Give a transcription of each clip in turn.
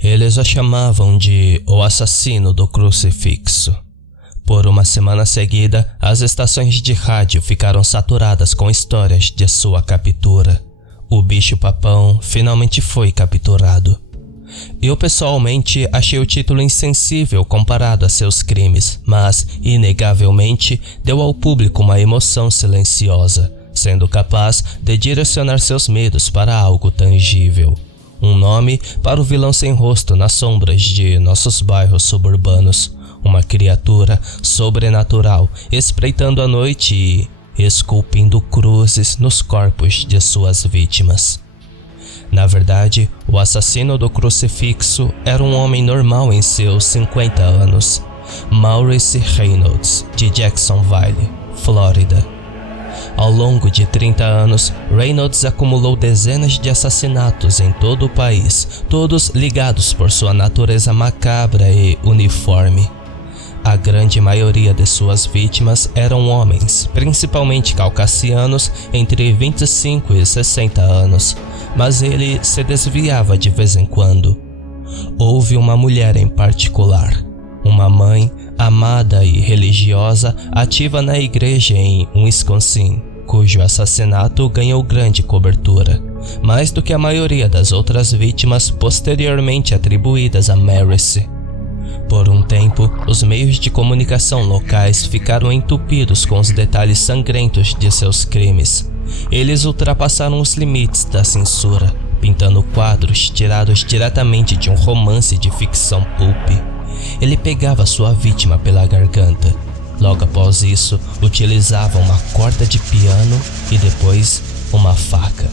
Eles o chamavam de o assassino do crucifixo. Por uma semana seguida, as estações de rádio ficaram saturadas com histórias de sua captura. O bicho-papão finalmente foi capturado. Eu pessoalmente achei o título insensível comparado a seus crimes, mas, inegavelmente, deu ao público uma emoção silenciosa, sendo capaz de direcionar seus medos para algo tangível. Um nome para o vilão sem rosto nas sombras de nossos bairros suburbanos. Uma criatura sobrenatural espreitando a noite e esculpindo cruzes nos corpos de suas vítimas. Na verdade, o assassino do crucifixo era um homem normal em seus 50 anos, Maurice Reynolds, de Jacksonville, Flórida. Ao longo de 30 anos, Reynolds acumulou dezenas de assassinatos em todo o país, todos ligados por sua natureza macabra e uniforme. A grande maioria de suas vítimas eram homens, principalmente caucasianos, entre 25 e 60 anos, mas ele se desviava de vez em quando. Houve uma mulher em particular, uma mãe amada e religiosa, ativa na igreja em Wisconsin, cujo assassinato ganhou grande cobertura, mais do que a maioria das outras vítimas posteriormente atribuídas a Maurice. Por um tempo, os meios de comunicação locais ficaram entupidos com os detalhes sangrentos de seus crimes. Eles ultrapassaram os limites da censura, pintando quadros tirados diretamente de um romance de ficção pulp. Ele pegava sua vítima pela garganta. Logo após isso, utilizava uma corda de piano e depois uma faca.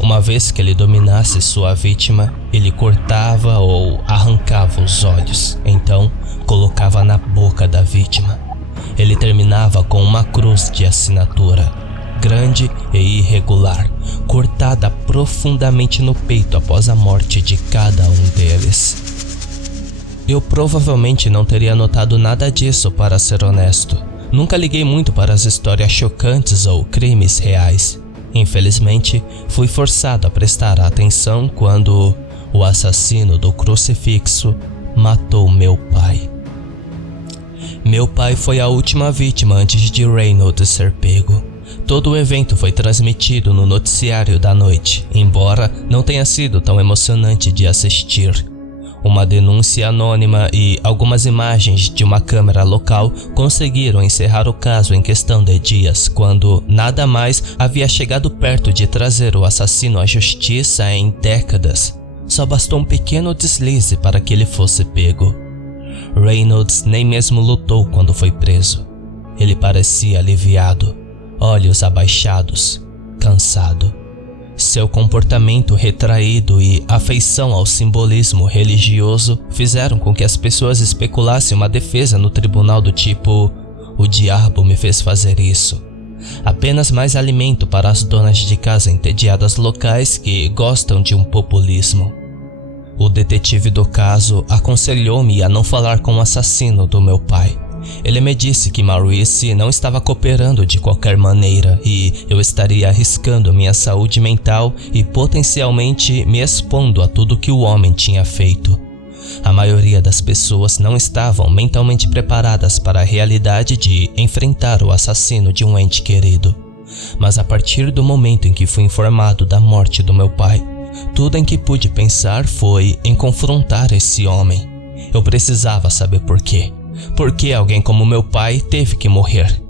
Uma vez que ele dominasse sua vítima, ele cortava ou arrancava os olhos, então colocava na boca da vítima. Ele terminava com uma cruz de assinatura, grande e irregular, cortada profundamente no peito após a morte de cada um deles. Eu provavelmente não teria notado nada disso, para ser honesto. Nunca liguei muito para as histórias chocantes ou crimes reais. Infelizmente, fui forçado a prestar atenção quando o assassino do crucifixo matou meu pai. Meu pai foi a última vítima antes de Reynolds ser pego. Todo o evento foi transmitido no noticiário da noite, embora não tenha sido tão emocionante de assistir. Uma denúncia anônima e algumas imagens de uma câmera local conseguiram encerrar o caso em questão de dias, quando nada mais havia chegado perto de trazer o assassino à justiça em décadas. Só bastou um pequeno deslize para que ele fosse pego. Reynolds nem mesmo lutou quando foi preso. Ele parecia aliviado, olhos abaixados, cansado. Seu comportamento retraído e afeição ao simbolismo religioso fizeram com que as pessoas especulassem uma defesa no tribunal do tipo: o diabo me fez fazer isso. Apenas mais alimento para as donas de casa entediadas locais que gostam de um populismo. O detetive do caso aconselhou-me a não falar com o assassino do meu pai. Ele me disse que Maurice não estava cooperando de qualquer maneira e eu estaria arriscando minha saúde mental e potencialmente me expondo a tudo que o homem tinha feito. A maioria das pessoas não estavam mentalmente preparadas para a realidade de enfrentar o assassino de um ente querido. Mas a partir do momento em que fui informado da morte do meu pai, tudo em que pude pensar foi em confrontar esse homem. Eu precisava saber por quê. Por que alguém como meu pai teve que morrer?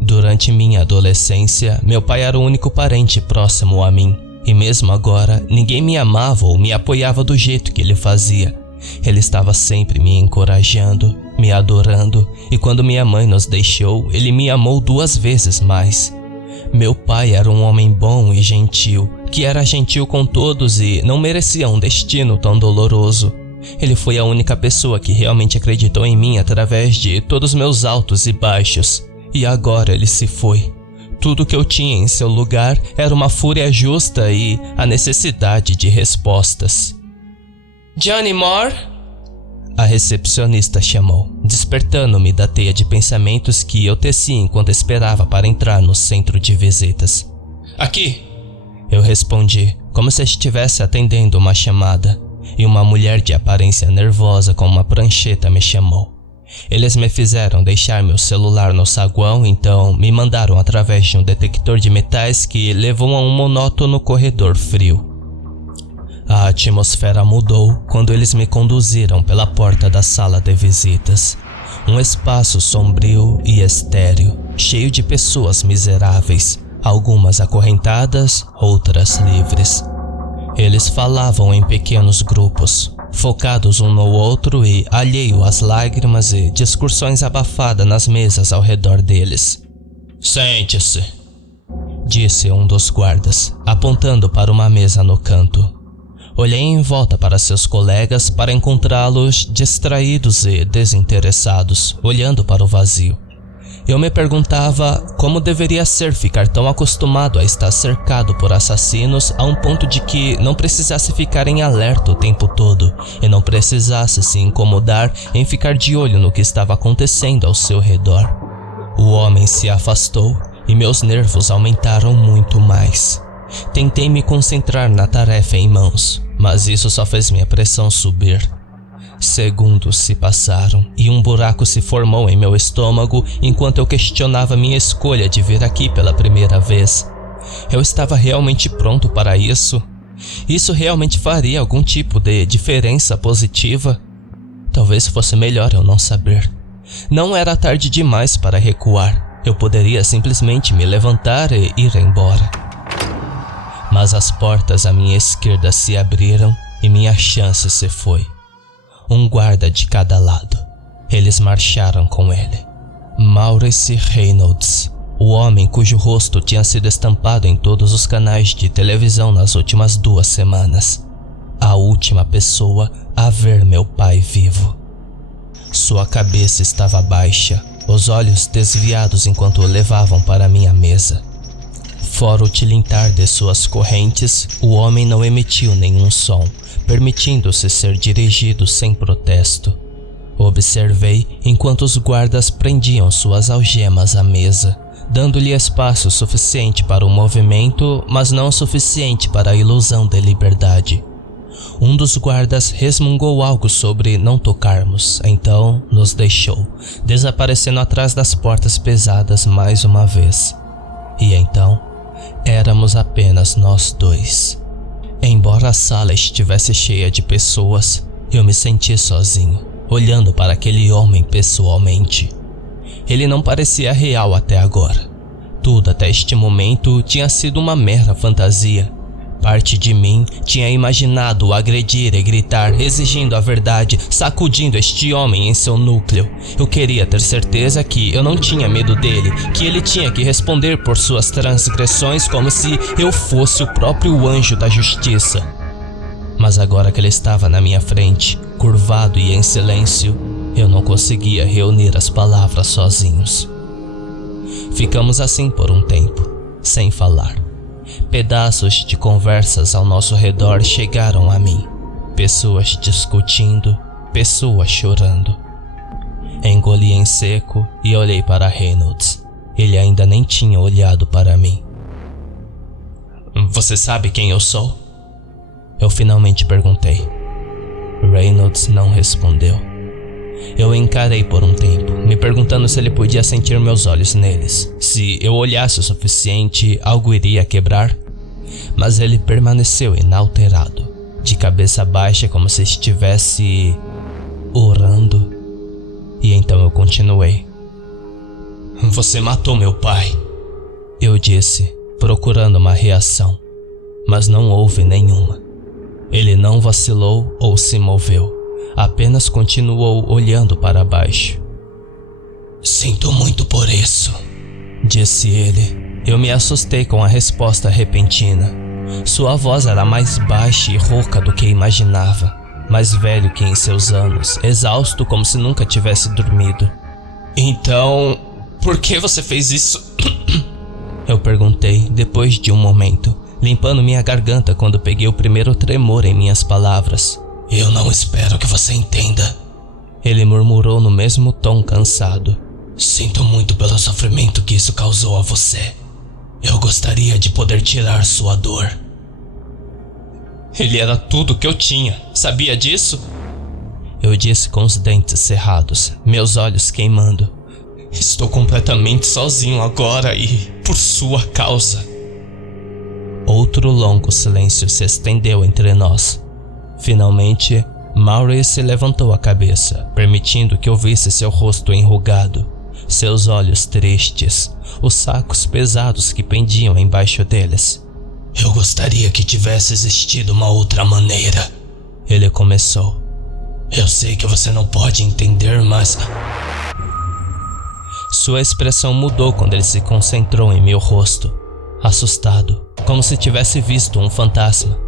Durante minha adolescência, meu pai era o único parente próximo a mim, e mesmo agora, ninguém me amava ou me apoiava do jeito que ele fazia. Ele estava sempre me encorajando, me adorando, e quando minha mãe nos deixou, ele me amou 2 vezes mais. Meu pai era um homem bom e gentil, que era gentil com todos e não merecia um destino tão doloroso. Ele foi a única pessoa que realmente acreditou em mim através de todos meus altos e baixos. E agora ele se foi. Tudo que eu tinha em seu lugar era uma fúria justa e a necessidade de respostas. "Johnny Moore?" A recepcionista chamou, despertando-me da teia de pensamentos que eu tecia enquanto esperava para entrar no centro de visitas. "Aqui!" Eu respondi, como se estivesse atendendo uma chamada. e uma mulher de aparência nervosa com uma prancheta me chamou. Eles me fizeram deixar meu celular no saguão, então me mandaram através de um detector de metais que levou a um monótono corredor frio. A atmosfera mudou quando eles me conduziram pela porta da sala de visitas. Um espaço sombrio e estéril, cheio de pessoas miseráveis, algumas acorrentadas, outras livres. Eles falavam em pequenos grupos, focados um no outro e alheio às lágrimas e discussões abafadas nas mesas ao redor deles. "Sente-se", disse um dos guardas, apontando para uma mesa no canto. Olhei em volta para seus colegas para encontrá-los distraídos e desinteressados, olhando para o vazio. Eu me perguntava como deveria ser ficar tão acostumado a estar cercado por assassinos a um ponto de que não precisasse ficar em alerta o tempo todo e não precisasse se incomodar em ficar de olho no que estava acontecendo ao seu redor. O homem se afastou e meus nervos aumentaram muito mais. Tentei me concentrar na tarefa em mãos, mas isso só fez minha pressão subir. Segundos se passaram e um buraco se formou em meu estômago enquanto eu questionava minha escolha de vir aqui pela primeira vez. Eu estava realmente pronto para isso? Isso realmente faria algum tipo de diferença positiva? Talvez fosse melhor eu não saber. Não era tarde demais para recuar. Eu poderia simplesmente me levantar e ir embora. Mas as portas à minha esquerda se abriram e minha chance se foi. Um guarda de cada lado. Eles marcharam com ele. Maurice Reynolds, o homem cujo rosto tinha sido estampado em todos os canais de televisão nas últimas 2 semanas. A última pessoa a ver meu pai vivo. Sua cabeça estava baixa, os olhos desviados enquanto o levavam para minha mesa. Fora o tilintar de suas correntes, o homem não emitiu nenhum som, permitindo-se ser dirigido sem protesto. Observei enquanto os guardas prendiam suas algemas à mesa, dando-lhe espaço suficiente para o movimento, mas não o suficiente para a ilusão de liberdade. Um dos guardas resmungou algo sobre não tocarmos, então nos deixou, desaparecendo atrás das portas pesadas mais uma vez. E então, éramos apenas nós dois. Embora a sala estivesse cheia de pessoas, eu me senti sozinho, olhando para aquele homem pessoalmente. Ele não parecia real até agora. Tudo até este momento tinha sido uma mera fantasia. Parte de mim tinha imaginado o agredir e gritar, exigindo a verdade, sacudindo este homem em seu núcleo. Eu queria ter certeza que eu não tinha medo dele, que ele tinha que responder por suas transgressões como se eu fosse o próprio anjo da justiça. Mas agora que ele estava na minha frente, curvado e em silêncio, eu não conseguia reunir as palavras sozinhos. Ficamos assim por um tempo, sem falar. Pedaços de conversas ao nosso redor chegaram a mim. Pessoas discutindo, pessoas chorando. Engoli em seco e olhei para Reynolds. Ele ainda nem tinha olhado para mim. "Você sabe quem eu sou?" Eu finalmente perguntei. Reynolds não respondeu. Eu o encarei por um tempo, me perguntando se ele podia sentir meus olhos neles. Se eu olhasse o suficiente, algo iria quebrar. Mas ele permaneceu inalterado, de cabeça baixa como se estivesse orando. E então eu continuei. "Você matou meu pai", eu disse, procurando uma reação. Mas não houve nenhuma. Ele não vacilou ou se moveu. Apenas continuou olhando para baixo. "Sinto muito por isso", disse ele. Eu me assustei com a resposta repentina. Sua voz era mais baixa e rouca do que imaginava, mais velho que em seus anos, exausto como se nunca tivesse dormido. "Então, por que você fez isso?" Eu perguntei depois de um momento, limpando minha garganta quando peguei o primeiro tremor em minhas palavras. "Eu não espero que você entenda", ele murmurou no mesmo tom cansado. "Sinto muito pelo sofrimento que isso causou a você. Eu gostaria de poder tirar sua dor." Ele era tudo que eu tinha. Sabia disso? Eu disse com os dentes cerrados, meus olhos queimando. Estou completamente sozinho agora e por sua causa. Outro longo silêncio se estendeu entre nós. Finalmente, Maurice levantou a cabeça, permitindo que eu visse seu rosto enrugado, seus olhos tristes, os sacos pesados que pendiam embaixo deles. Eu gostaria que tivesse existido uma outra maneira, ele começou. Eu sei que você não pode entender, mas... Sua expressão mudou quando ele se concentrou em meu rosto, assustado, como se tivesse visto um fantasma.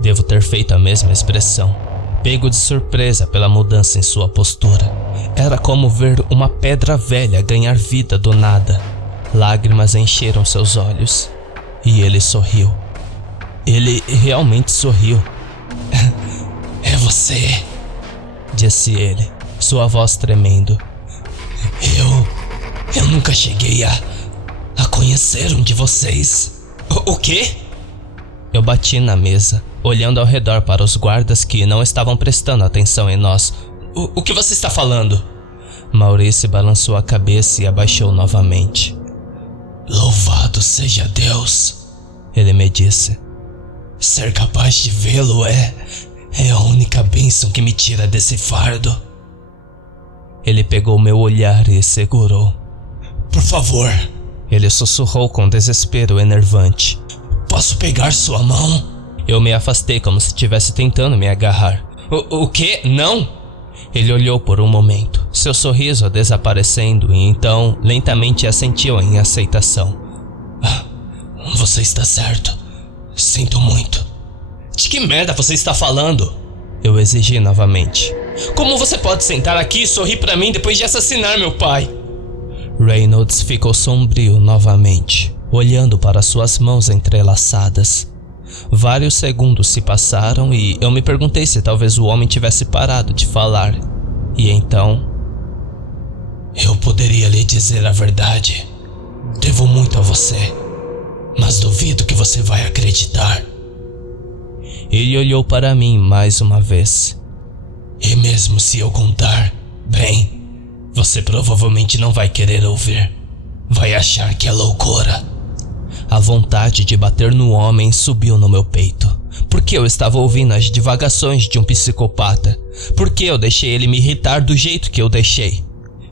Devo ter feito a mesma expressão, pego de surpresa pela mudança em sua postura. Era como ver uma pedra velha ganhar vida do nada. Lágrimas encheram seus olhos e ele sorriu. Ele realmente sorriu. É você, disse ele, sua voz tremendo. Eu nunca cheguei a conhecer um de vocês. O quê? Eu bati na mesa, olhando ao redor para os guardas que não estavam prestando atenção em nós. O que você está falando? Maurice balançou a cabeça e abaixou novamente. Louvado seja Deus, ele me disse. Ser capaz de vê-lo é a única bênção que me tira desse fardo. Ele pegou meu olhar e segurou. Por favor, ele sussurrou com desespero enervante. Posso pegar sua mão? Eu me afastei como se estivesse tentando me agarrar. O quê? Não? Ele olhou por um momento, seu sorriso desaparecendo e então lentamente assentiu em aceitação. Você está certo. Sinto muito. De que merda você está falando? Eu exigi novamente. Como você pode sentar aqui e sorrir pra mim depois de assassinar meu pai? Reynolds ficou sombrio novamente, olhando para suas mãos entrelaçadas. Vários segundos se passaram e eu me perguntei se talvez o homem tivesse parado de falar. E então... Eu poderia lhe dizer a verdade. Devo muito a você, mas duvido que você vai acreditar. Ele olhou para mim mais uma vez. E mesmo se eu contar, bem, você provavelmente não vai querer ouvir. Vai achar que é loucura. A vontade de bater no homem subiu no meu peito, porque eu estava ouvindo as divagações de um psicopata. Porque eu deixei ele me irritar do jeito que eu deixei.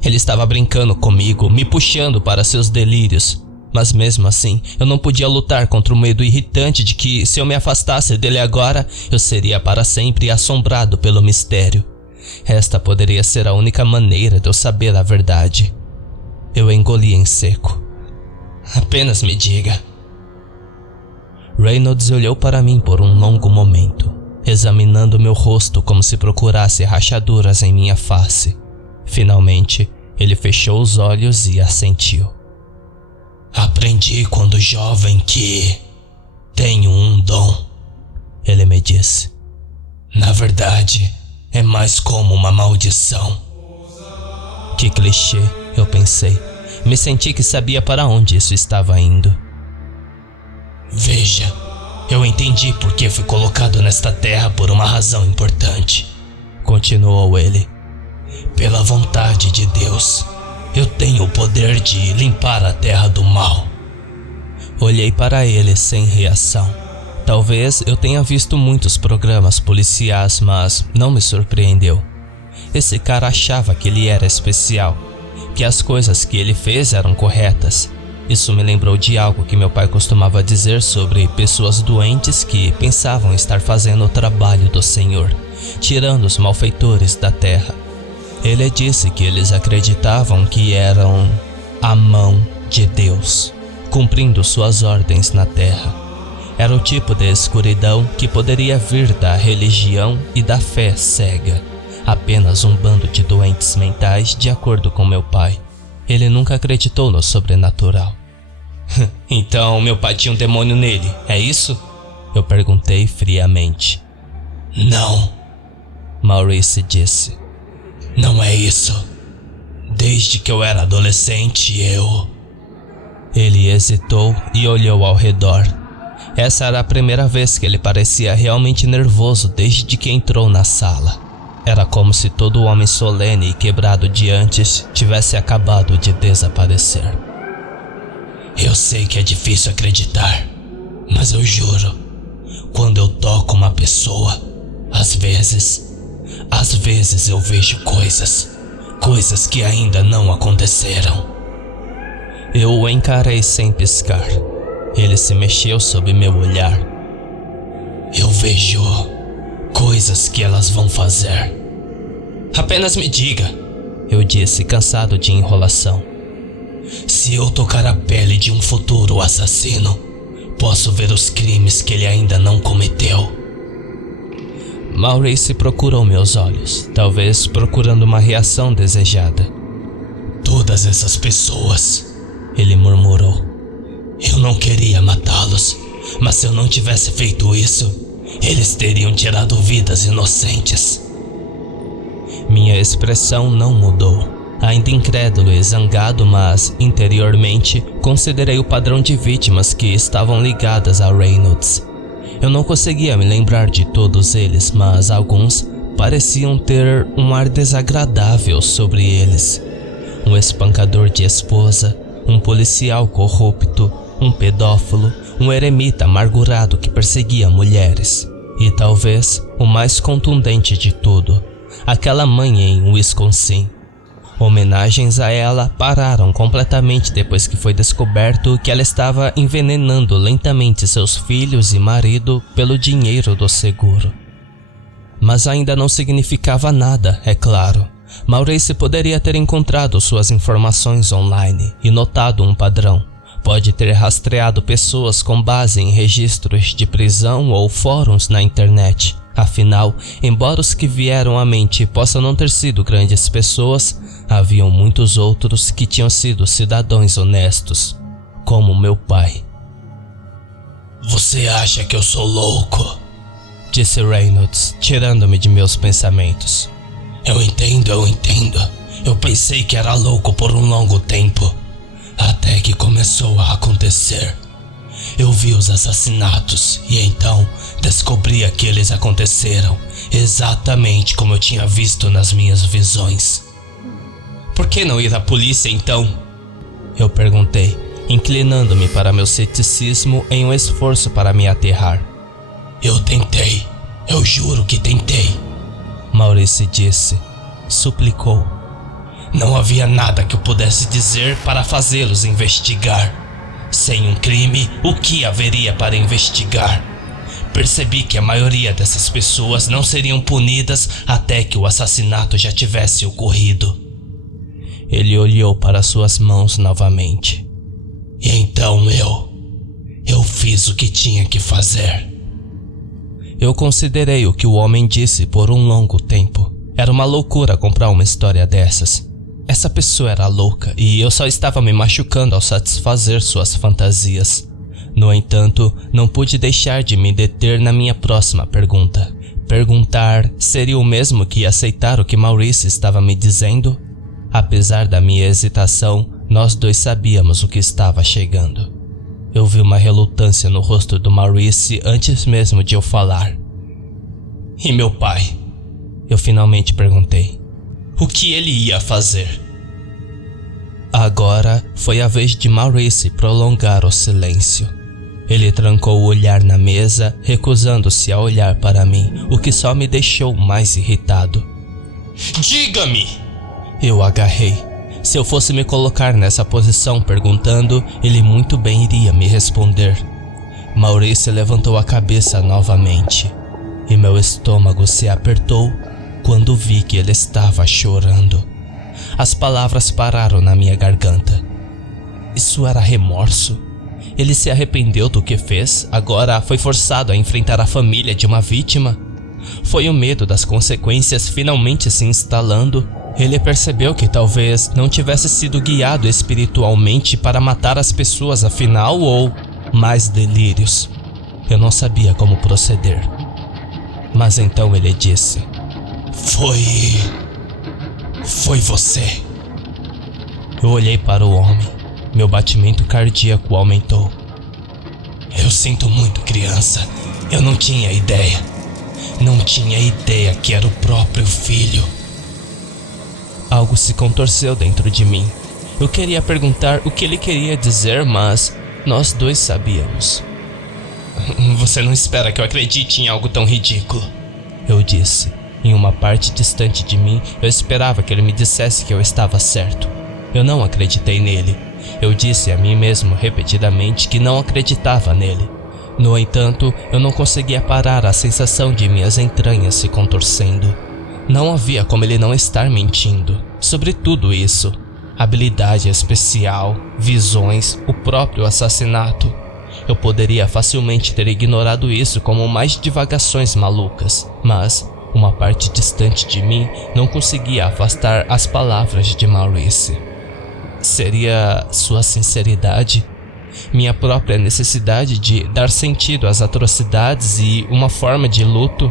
Ele estava brincando comigo, me puxando para seus delírios. Mas mesmo assim, eu não podia lutar contra o medo irritante de que, se eu me afastasse dele agora, eu seria para sempre assombrado pelo mistério. Esta poderia ser a única maneira de eu saber a verdade. Eu engoli em seco. Apenas me diga. Reynolds olhou para mim por um longo momento, examinando meu rosto como se procurasse rachaduras em minha face. Finalmente, ele fechou os olhos e assentiu. Aprendi quando jovem que tenho um dom, ele me disse. Na verdade, é mais como uma maldição. Que clichê, eu pensei. Me senti que sabia para onde isso estava indo. Veja, eu entendi por que fui colocado nesta terra por uma razão importante, continuou ele. Pela vontade de Deus, eu tenho o poder de limpar a terra do mal. Olhei para ele sem reação. Talvez eu tenha visto muitos programas policiais, mas não me surpreendeu. Esse cara achava que ele era especial, que as coisas que ele fez eram corretas. Isso me lembrou de algo que meu pai costumava dizer sobre pessoas doentes que pensavam estar fazendo o trabalho do Senhor, tirando os malfeitores da terra. Ele disse que eles acreditavam que eram a mão de Deus, cumprindo suas ordens na terra. Era o tipo de escuridão que poderia vir da religião e da fé cega. Apenas um bando de doentes mentais, de acordo com meu pai. Ele nunca acreditou no sobrenatural. Então meu pai tinha um demônio nele, é isso? Eu perguntei friamente. Não, Maurice disse. Não é isso. Desde que eu era adolescente, Ele hesitou e olhou ao redor. Essa era a primeira vez que ele parecia realmente nervoso desde que entrou na sala. Era como se todo o homem solene e quebrado de antes tivesse acabado de desaparecer. Eu sei que é difícil acreditar, mas eu juro, quando eu toco uma pessoa, às vezes eu vejo coisas que ainda não aconteceram. Eu o encarei sem piscar. Ele se mexeu sob meu olhar. Eu vejo coisas que elas vão fazer. Apenas me diga, eu disse, cansado de enrolação. Se eu tocar a pele de um futuro assassino, posso ver os crimes que ele ainda não cometeu. Maurice procurou meus olhos, talvez procurando uma reação desejada. Todas essas pessoas, ele murmurou. Eu não queria matá-los, mas se eu não tivesse feito isso, eles teriam tirado vidas inocentes. Minha expressão não mudou. Ainda incrédulo e zangado, mas, interiormente, considerei o padrão de vítimas que estavam ligadas a Reynolds. Eu não conseguia me lembrar de todos eles, mas alguns pareciam ter um ar desagradável sobre eles. Um espancador de esposa, um policial corrupto, um pedófilo, um eremita amargurado que perseguia mulheres. E talvez o mais contundente de tudo, aquela mãe em Wisconsin. Homenagens a ela pararam completamente depois que foi descoberto que ela estava envenenando lentamente seus filhos e marido pelo dinheiro do seguro. Mas ainda não significava nada, é claro. Maurice poderia ter encontrado suas informações online e notado um padrão. Pode ter rastreado pessoas com base em registros de prisão ou fóruns na internet. Afinal, embora os que vieram à mente possam não ter sido grandes pessoas, haviam muitos outros que tinham sido cidadãos honestos, como meu pai. Você acha que eu sou louco? Disse Reynolds, tirando-me de meus pensamentos. Eu entendo. Eu pensei que era louco por um longo tempo, até que começou a acontecer. Eu vi os assassinatos e então descobri que eles aconteceram exatamente como eu tinha visto nas minhas visões. Por que não ir à polícia então? Eu perguntei, inclinando-me para meu ceticismo em um esforço para me aterrar. Eu tentei, eu juro que tentei, Maurice disse, suplicou. Não havia nada que eu pudesse dizer para fazê-los investigar. Sem um crime, o que haveria para investigar? Percebi que a maioria dessas pessoas não seriam punidas até que o assassinato já tivesse ocorrido. Ele olhou para suas mãos novamente. E então eu fiz o que tinha que fazer. Eu considerei o que o homem disse por um longo tempo. Era uma loucura comprar uma história dessas. Essa pessoa era louca e eu só estava me machucando ao satisfazer suas fantasias. No entanto, não pude deixar de me deter na minha próxima pergunta. Perguntar seria o mesmo que aceitar o que Maurice estava me dizendo? Apesar da minha hesitação, nós dois sabíamos o que estava chegando. Eu vi uma relutância no rosto do Maurice antes mesmo de eu falar. E meu pai? Eu finalmente perguntei. O que ele ia fazer? Agora foi a vez de Maurice prolongar o silêncio. Ele trancou o olhar na mesa, recusando-se a olhar para mim, o que só me deixou mais irritado. Diga-me! Eu agarrei. Se eu fosse me colocar nessa posição perguntando, ele muito bem iria me responder. Maurice levantou a cabeça novamente, e meu estômago se apertou quando vi que ele estava chorando. As palavras pararam na minha garganta. Isso era remorso? Ele se arrependeu do que fez, agora foi forçado a enfrentar a família de uma vítima? Foi o medo das consequências finalmente se instalando? Ele percebeu que talvez não tivesse sido guiado espiritualmente para matar as pessoas afinal, ou mais delírios. Eu não sabia como proceder. Mas então ele disse: Foi você. Eu olhei para o homem. Meu batimento cardíaco aumentou. Eu sinto muito, criança. Eu não tinha ideia. Não tinha ideia que era o próprio filho. Algo se contorceu dentro de mim. Eu queria perguntar o que ele queria dizer, mas nós dois sabíamos. Você não espera que eu acredite em algo tão ridículo, eu disse. Em uma parte distante de mim, eu esperava que ele me dissesse que eu estava certo. Eu não acreditei nele. Eu disse a mim mesmo repetidamente que não acreditava nele. No entanto, eu não conseguia parar a sensação de minhas entranhas se contorcendo. Não havia como ele não estar mentindo sobre tudo isso. Habilidade especial, visões, o próprio assassinato. Eu poderia facilmente ter ignorado isso como mais divagações malucas, mas uma parte distante de mim não conseguia afastar as palavras de Maurice. Seria sua sinceridade? Minha própria necessidade de dar sentido às atrocidades e uma forma de luto?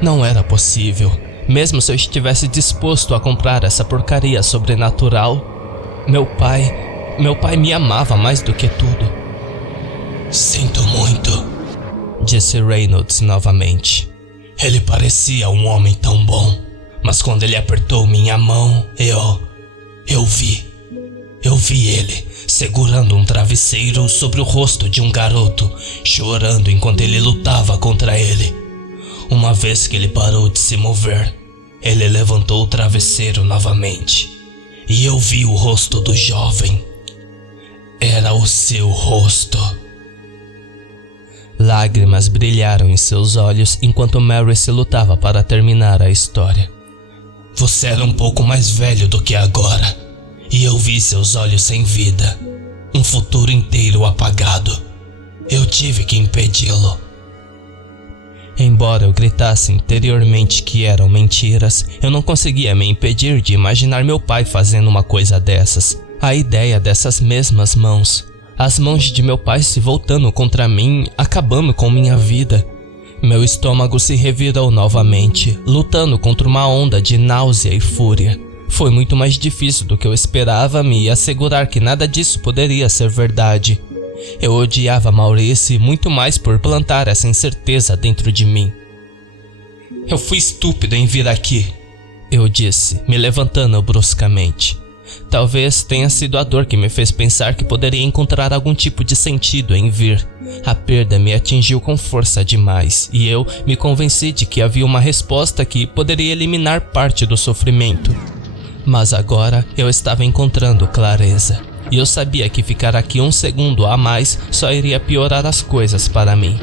Não era possível, mesmo se eu estivesse disposto a comprar essa porcaria sobrenatural. Meu pai me amava mais do que tudo. Sinto muito, disse Reynolds novamente. Ele parecia um homem tão bom, mas quando ele apertou minha mão, eu vi ele segurando um travesseiro sobre o rosto de um garoto, chorando enquanto ele lutava contra ele. Uma vez que ele parou de se mover, ele levantou o travesseiro novamente, e eu vi o rosto do jovem. Era o seu rosto. Lágrimas brilharam em seus olhos enquanto Maurice lutava para terminar a história. Você era um pouco mais velho do que agora, e eu vi seus olhos sem vida, um futuro inteiro apagado. Eu tive que impedi-lo. Embora eu gritasse interiormente que eram mentiras, eu não conseguia me impedir de imaginar meu pai fazendo uma coisa dessas. A ideia dessas mesmas mãos, as mãos de meu pai se voltando contra mim, acabando com minha vida. Meu estômago se revirou novamente, lutando contra uma onda de náusea e fúria. Foi muito mais difícil do que eu esperava me assegurar que nada disso poderia ser verdade. Eu odiava Maurice muito mais por plantar essa incerteza dentro de mim. Eu fui estúpido em vir aqui, eu disse, me levantando bruscamente. Talvez tenha sido a dor que me fez pensar que poderia encontrar algum tipo de sentido em vir. A perda me atingiu com força demais e eu me convenci de que havia uma resposta que poderia eliminar parte do sofrimento. Mas agora eu estava encontrando clareza, e eu sabia que ficar aqui um segundo a mais só iria piorar as coisas para mim.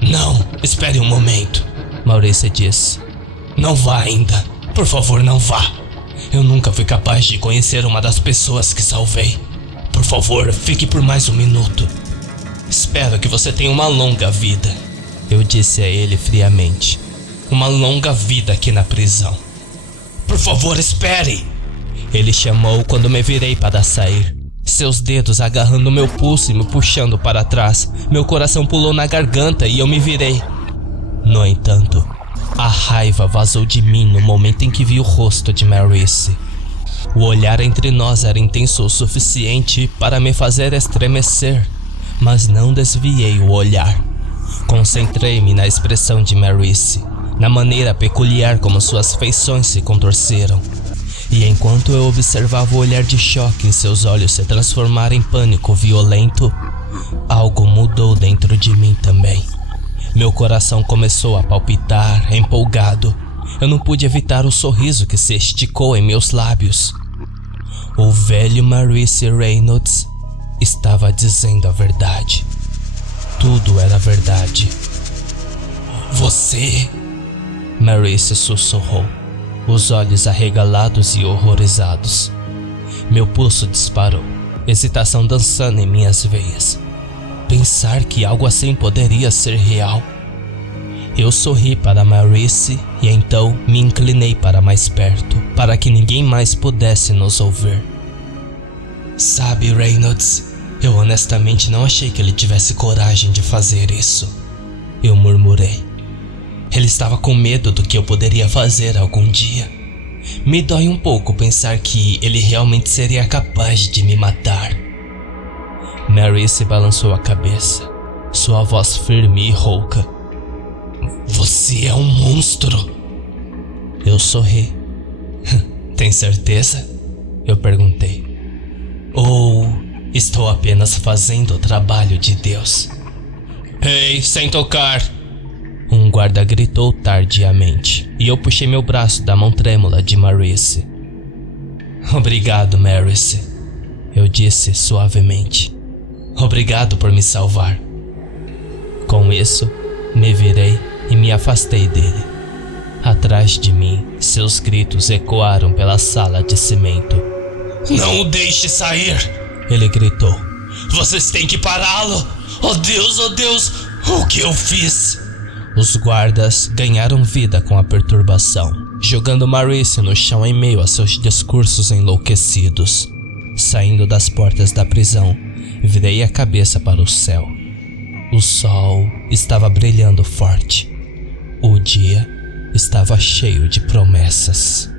Não, espere um momento, Maurice disse. Não vá ainda, por favor, não vá. Eu nunca fui capaz de conhecer uma das pessoas que salvei. Por favor, fique por mais um minuto. Espero que você tenha uma longa vida, eu disse a ele friamente. Uma longa vida aqui na prisão. Por favor, espere! Ele chamou quando me virei para sair. Seus dedos agarrando meu pulso e me puxando para trás. Meu coração pulou na garganta e eu me virei. No entanto, a raiva vazou de mim no momento em que vi o rosto de Maurice. O olhar entre nós era intenso o suficiente para me fazer estremecer, mas não desviei o olhar. Concentrei-me na expressão de Maurice, na maneira peculiar como suas feições se contorceram. E enquanto eu observava o olhar de choque em seus olhos se transformar em pânico violento, algo mudou dentro de mim também. Meu coração começou a palpitar, empolgado. Eu não pude evitar o sorriso que se esticou em meus lábios. O velho Maurice Reynolds estava dizendo a verdade. Tudo era verdade. Você... Maurice sussurrou, os olhos arregalados e horrorizados. Meu pulso disparou, excitação dançando em minhas veias. Pensar que algo assim poderia ser real. Eu sorri para Maurice e então me inclinei para mais perto, para que ninguém mais pudesse nos ouvir. Sabe, Reynolds, eu honestamente não achei que ele tivesse coragem de fazer isso, eu murmurei. Ele estava com medo do que eu poderia fazer algum dia. Me dói um pouco pensar que ele realmente seria capaz de me matar. Maurice balançou a cabeça, sua voz firme e rouca. Você é um monstro! Eu sorri. Tem certeza? Eu perguntei. Ou estou apenas fazendo o trabalho de Deus? Ei, sem tocar! Um guarda gritou tardiamente, e eu puxei meu braço da mão trêmula de Maurice. Obrigado, Maurice, eu disse suavemente. Obrigado por me salvar. Com isso, me virei e me afastei dele. Atrás de mim, seus gritos ecoaram pela sala de cimento. Não o deixe sair! Ele gritou. Vocês têm que pará-lo! Oh Deus, o que eu fiz? Os guardas ganharam vida com a perturbação, jogando Maurice no chão em meio a seus discursos enlouquecidos. Saindo das portas da prisão, virei a cabeça para o céu. O sol estava brilhando forte. O dia estava cheio de promessas.